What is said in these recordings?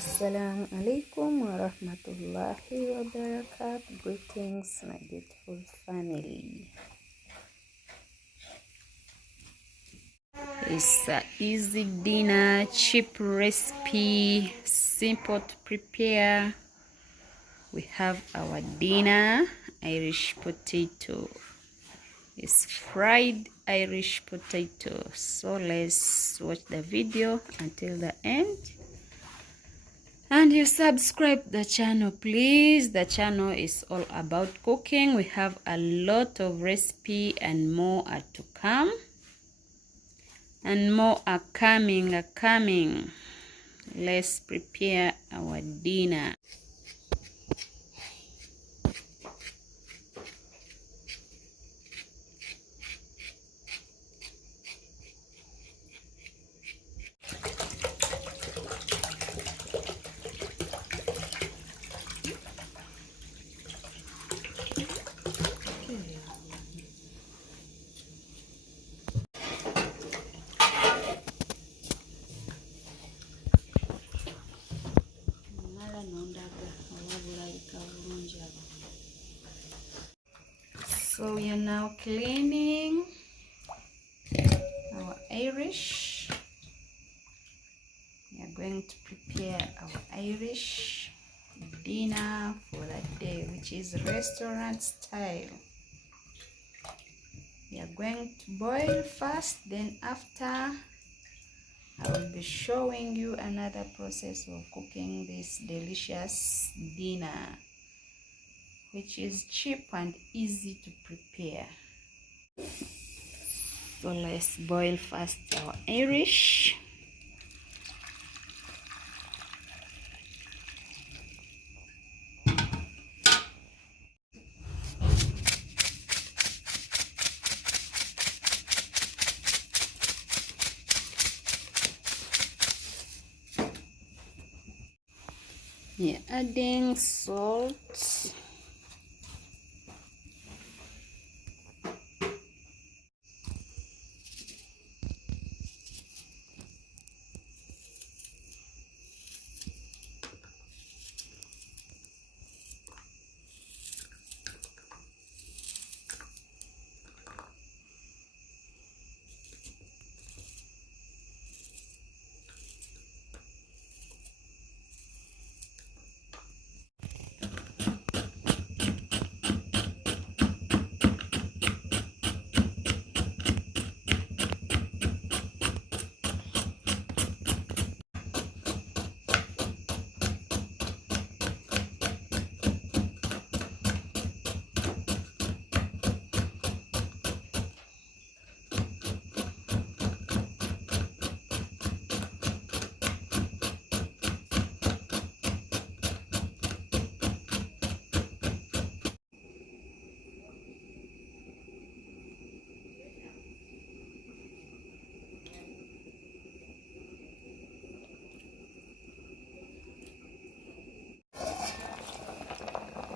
Assalamu alaikum wa rahmatullahi wa barakatuh. Greetings, my beautiful family. It's an easy dinner, cheap recipe, simple to prepare. We have our dinner, Irish potato. It's fried Irish potato. So let's watch the video until the end. And you subscribe the channel, please. The channel is all about cooking. We have a lot of recipe and more are to come. And more are coming. Let's prepare our dinner. So we are now cleaning our Irish. We are going to prepare our Irish dinner for that day, which is restaurant style. We are going to boil first, then after I will be showing you another process of cooking this delicious dinner, which is cheap and easy to prepare. So let's boil first our Irish. Yeah, adding salt.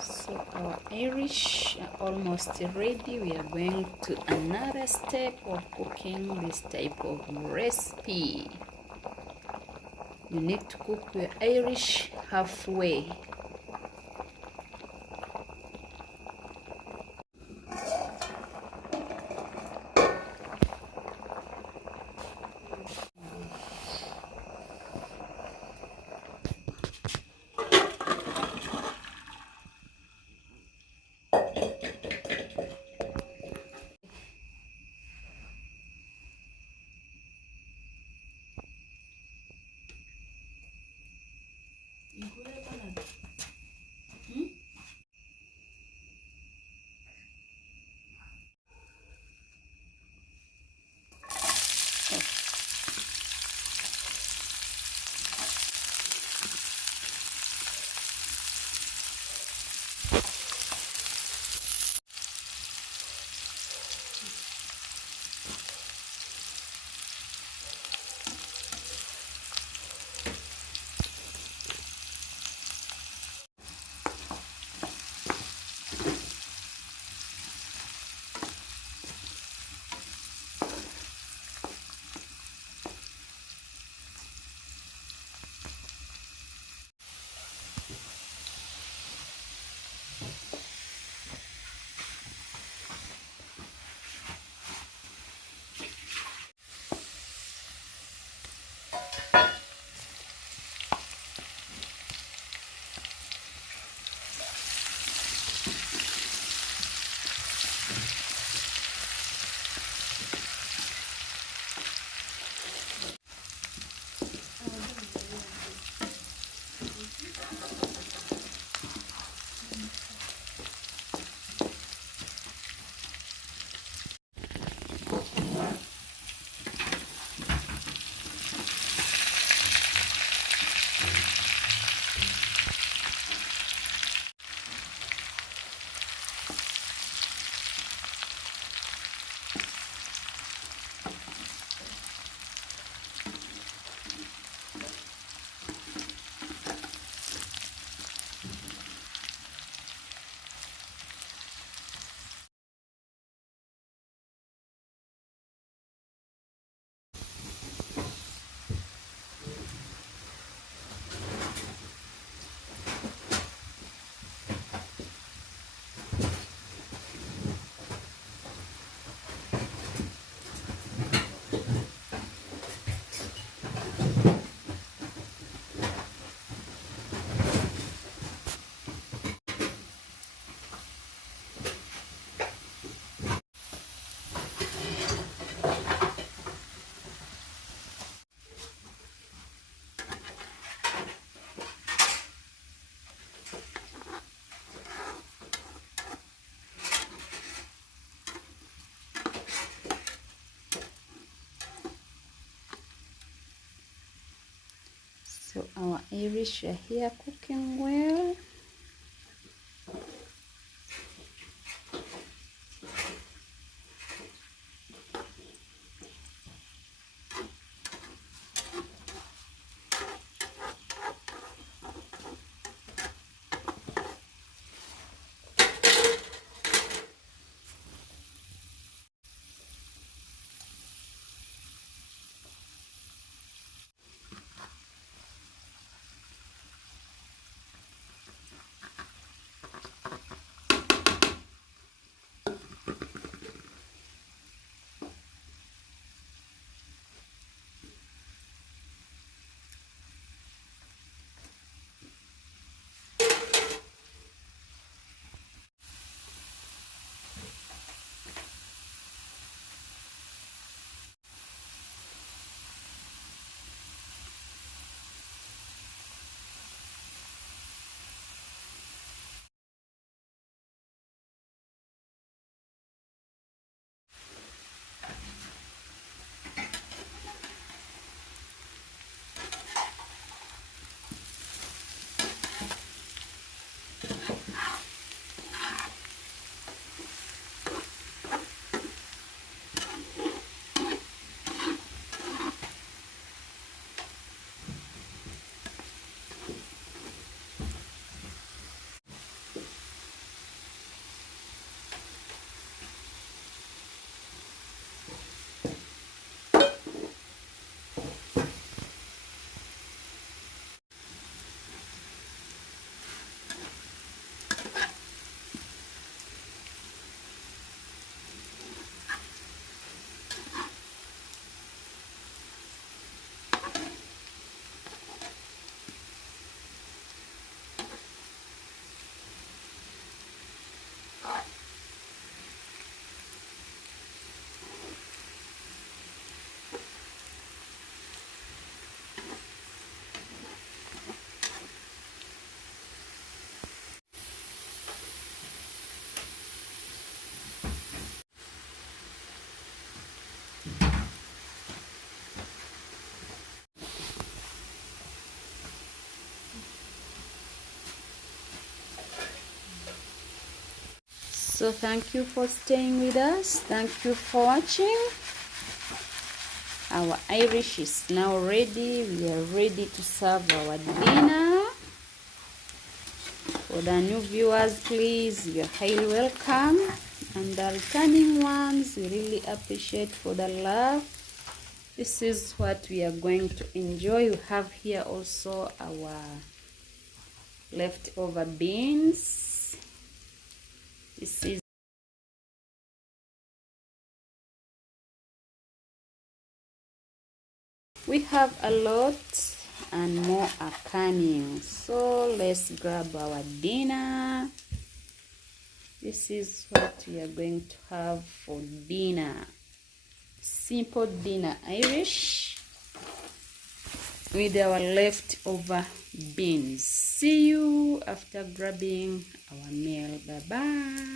So our Irish are almost ready. We are going to another step of cooking this type of recipe. You need to cook your Irish halfway. Irish are here cooking well. So thank you for staying with us. Thank you for watching. Our Irish is now ready. We are ready to serve our dinner. For the new viewers, please, you're highly welcome. And the returning ones, we really appreciate for the love. This is what we are going to enjoy. We have here also our leftover beans. This is we have a lot and more are coming. So let's grab our dinner. This is what we are going to have for dinner. Simple dinner Irish with our leftover beans. See you after grabbing our meal. Bye bye.